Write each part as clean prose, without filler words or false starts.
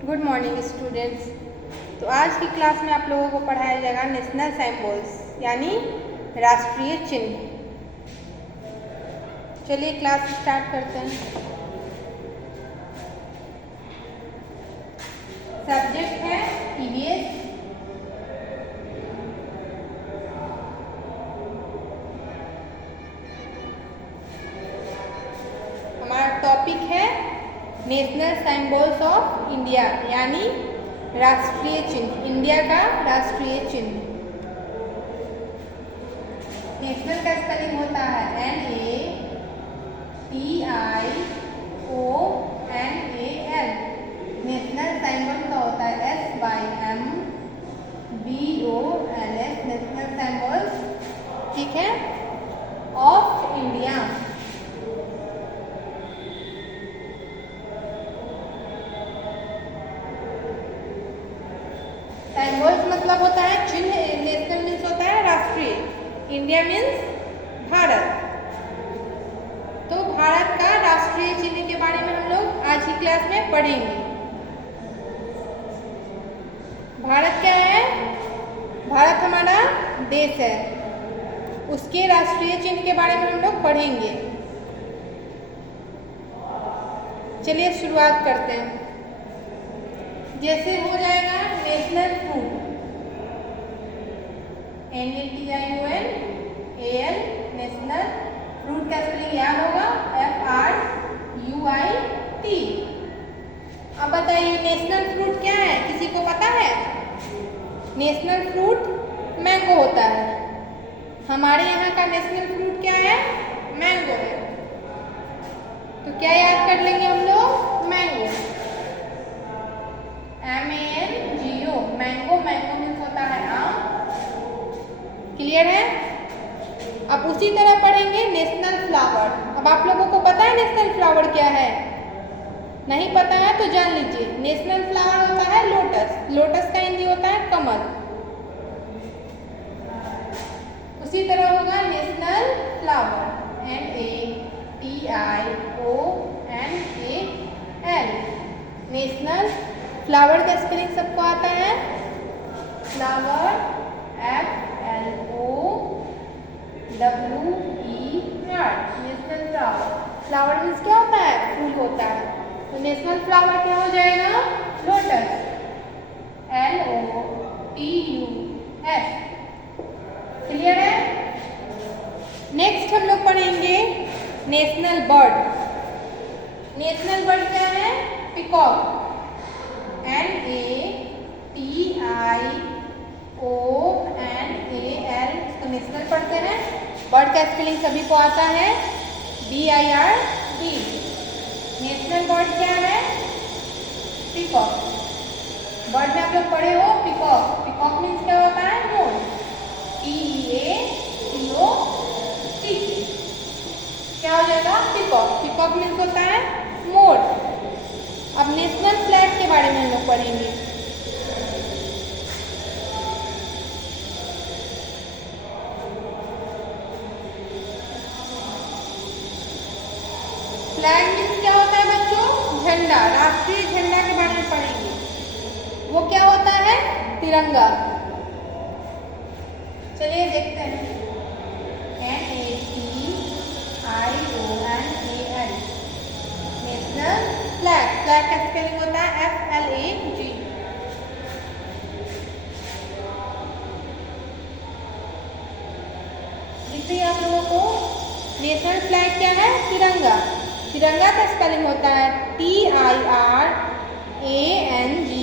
Good morning students. तो आज की क्लास में आप लोगों को पढ़ाया जाएगा नेशनल सिंबल्स यानी राष्ट्रीय चिन्ह। चलिए क्लास स्टार्ट करते हैं। सब्जेक्ट है ईवीएस। हमारा टॉपिक है नेशनल सिंबल्स ऑफ इंडिया यानी राष्ट्रीय चिन्ह, इंडिया का राष्ट्रीय चिन्ह। नेशनल का स्पेलिंग होता है NATIONAL। नेशनल सिंबल का होता है SYMBOLS। नेशनल सिंबल्स, ठीक है, ऑफ इंडिया। सिंबल्स मतलब होता है चिन्ह। नेशनल मीन्स होता है राष्ट्रीय, इंडिया मीन्स भारत। तो भारत का राष्ट्रीय चिन्ह के बारे में हम लोग आज की क्लास में पढ़ेंगे। भारत क्या है? भारत हमारा देश है, उसके राष्ट्रीय चिन्ह के बारे में हम लोग पढ़ेंगे। चलिए शुरुआत करते हैं। जैसे हो जाएगा national fruit, NATIONAL। National fruit का स्पेलिंग याद होगा FRUIT। अब बताइए नेशनल फ्रूट क्या है? किसी को पता है? नेशनल फ्रूट मैंगो होता है। हमारे यहाँ का नेशनल फ्रूट क्या है? मैंगो है। तो क्या याद कर लेंगे हम लोग? Mango, MANGO। Mango, mango means होता है आम। क्लियर है? अब उसी तरह पढ़ेंगे नेशनल फ्लावर। अब आप लोगों को पता है नेशनल फ्लावर क्या है? नहीं पता है तो जान लीजिए। नेशनल फ्लावर होता है लोटस। लोटस का हिंदी होता है कमल। उसी तरह होगा national flower, NATIONAL। National flower का स्पेलिंग सबको आता है? Flower FLOWER। National flower, flower means क्या होता है? फूल होता है। तो नेशनल फ्लावर क्या हो जाएगा? Lotus, LOTUS। क्लियर है? नेक्स्ट हम लोग पढ़ेंगे नेशनल बर्ड। नेशनल बर्ड क्या है? Peacock, NATIONAL। इसको नेशनल पढ़ते हैं। बर्ड का स्पेलिंग सभी को आता है BIRD। नेशनल बर्ड क्या है? पिकॉक। बर्ड में आप लोग पढ़े हो पिकॉक। पिकॉक मीन्स क्या होता है? मोर, PEACOCK। क्या हो जाएगा? पिकॉक। पिकॉक मीन्स होता है मोर। अब नेशनल फ्लैग के बारे में हम लोग पढ़ेंगे। फ्लैग मीन्स क्या होता है बच्चों? झंडा। राष्ट्रीय झंडा के बारे में पढ़ेंगे। वो क्या होता है? तिरंगा। चलिए देखते हैं। NATIONAL। National flag. फ्लैग का स्पेलिंग होता है FLAG। दिख रही है आप लोगों को? नेशनल फ्लैग क्या है? तिरंगा। तिरंगा का स्पेलिंग होता है TIRANGA। TIRANGA।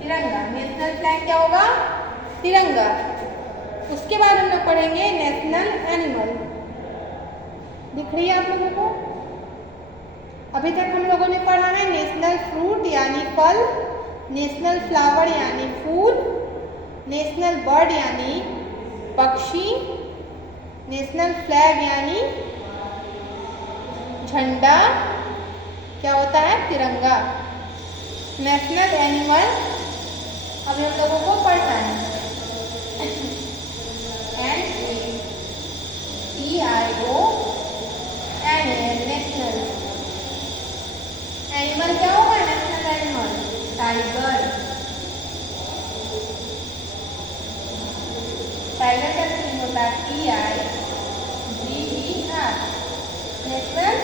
तिरंगा। नेशनल फ्लैग क्या होगा? तिरंगा। उसके बाद हम लोग पढ़ेंगे नेशनल एनिमल। दिख रही है आप लोगों को? अभी तक हम लोगों ने पढ़ा है नेशनल फ्रूट यानी फल, नेशनल फ्लावर यानी फूल, नेशनल बर्ड यानी पक्षी, नेशनल फ्लैग यानी झंडा, क्या होता है? तिरंगा। नेशनल एनिमल अभी हम लोगों को पढ़ना है। TIGER। नेशनल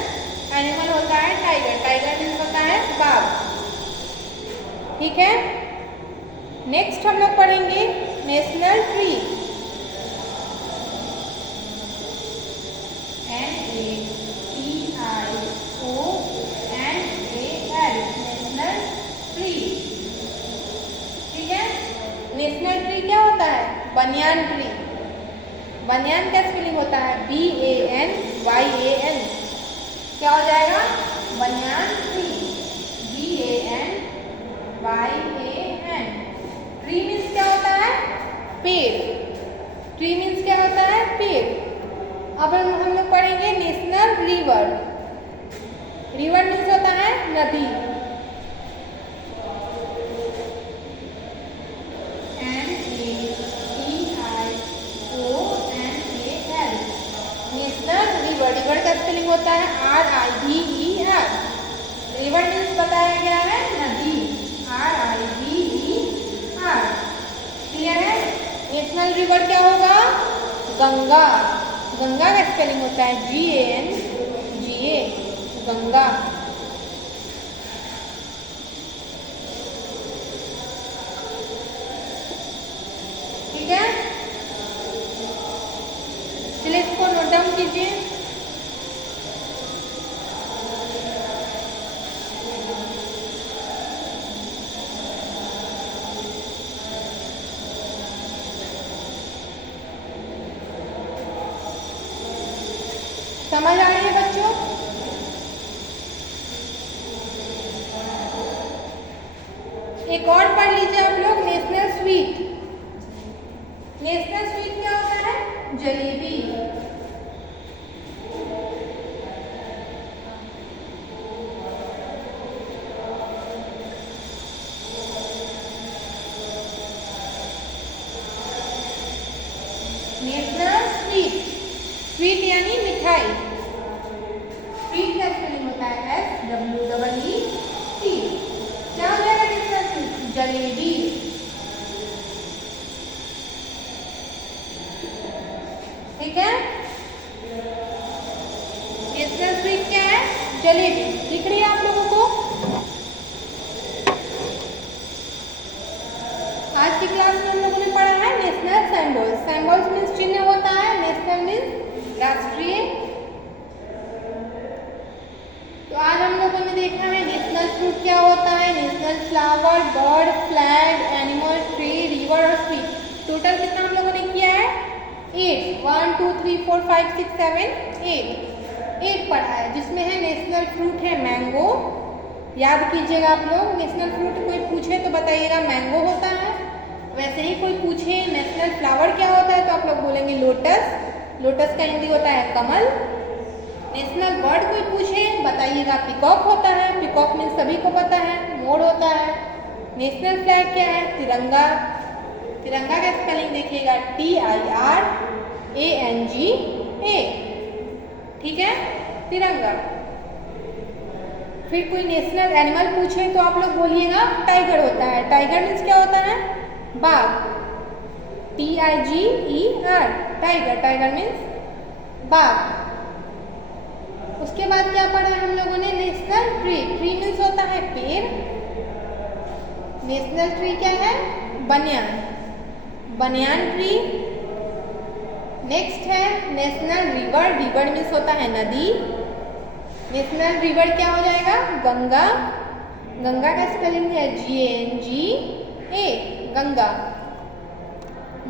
एनिमल होता है टाइगर, टाइगर मीन्स होता है बाघ। ठीक है, नेक्स्ट हम लोग पढ़ेंगे national tree. NATIONAL, national tree. ठीक है, नेशनल ट्री क्या होता है? Banyan tree. बनियान का स्पेलिंग होता है BANYAN। क्या हो जाएगा? Banyan tree, BANYAN। Tree means क्या होता है? पेड़। ट्री मीन्स क्या होता है? पेड़। अब हम लोग पढ़ेंगे नेशनल रिवर। रिवर मीन्स होता है नदी। NATIONAL, national river. रिवर का स्पेलिंग होता है RIVER। रिवर मीन्स बताया गया है नदी, RIVER। क्लियर है? नेशनल रिवर क्या होगा? गंगा। गंगा का स्पेलिंग होता है GANGA, गंगा। ठीक है, चलिए इसको नोट डाउन कीजिए। समझ आ रही है बच्चों? एक और पढ़ लीजिए आप लोग, नेशनल स्वीट। नेशनल स्वीट क्या होता है? जलेबी। नेशनल स्वीट, स्वीट यानी मिठाई। स्वीट का स्पेलिंग होता है SWEET। क्या हो जाएगा नेशनल स्वीट? जलेबी। ठीक है, नेशनल स्वीट क्या है? जलेबी। दिख रही है आप लोगों को? आज की क्लास में हम लोगों ने पढ़ा है नेशनल सिंबल्स। सिंबल्स मीन्स चिन्ह होता है, नेशनल मीन्स राष्ट्रीय। तो आज हम लोगों ने देखा है नेशनल फ्रूट क्या होता है, national flower, bird, flag, animal, tree, river और स्वीट। टोटल कितना हम लोगों ने किया है? 8। 1 2 3 4 5 6 7 8 पढ़ा है, जिसमें है नेशनल फ्रूट है मैंगो। याद कीजिएगा आप लोग, नेशनल फ्रूट कोई पूछे तो बताइएगा मैंगो होता है। वैसे ही कोई पूछे नेशनल फ्लावर क्या होता है तो आप लोग बोलेंगे लोटस। लोटस का हिंदी होता है कमल। नेशनल बर्ड कोई पूछे बताइएगा पिकॉक होता है। पिकॉक मीन्स सभी को पता है, मोर होता है। नेशनल फ्लैग क्या है? तिरंगा। तिरंगा का स्पेलिंग देखिएगा TIRANGA। ठीक है, तिरंगा। फिर कोई नेशनल एनिमल पूछे तो आप लोग बोलिएगा टाइगर होता है। टाइगर मीन्स क्या होता है? बाघ, TIGER, टाइगर। टाइगर मीन्स बाघ। उसके बाद क्या पढ़ा है हम लोगों ने? National tree. ट्री मीन्स होता है पेड़। नेशनल ट्री क्या है? बनियान, बनियान ट्री। नेक्स्ट है नेशनल रिवर। रिवर मीन्स होता है नदी। नेशनल रिवर क्या हो जाएगा? गंगा। गंगा का स्पेलिंग है GANGA, गंगा।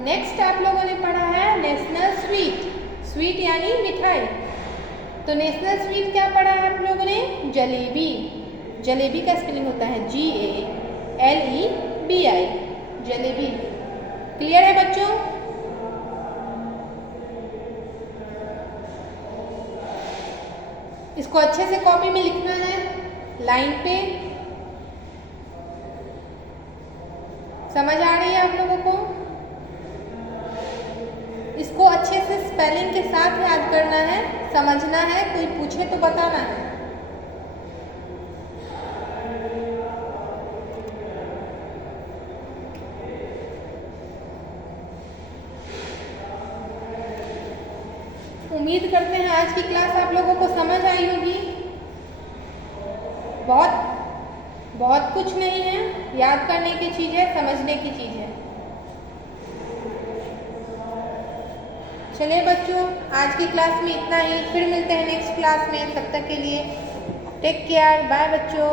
नेक्स्ट आप लोगों ने पढ़ा है नेशनल स्वीट। स्वीट यानी मिठाई। तो नेशनल स्वीट क्या पढ़ा है आप लोगों ने? जलेबी। जलेबी का स्पेलिंग होता है GALEBI, जलेबी। क्लियर है बच्चों? इसको अच्छे से कॉपी में लिखना है लाइन पे। समझ आ रही है आप लोगों को? इसको अच्छे से स्पेलिंग के साथ याद करना है, समझना है, कोई पूछे तो बताना है। उम्मीद करते हैं आज की क्लास आप लोगों को समझ आई होगी। बहुत कुछ नहीं है, याद करने की चीज़ है, समझने की चीज़ है। चलिए बच्चों, आज की क्लास में इतना ही, फिर मिलते हैं नेक्स्ट क्लास में। तब तक के लिए टेक केयर, बाय बच्चों।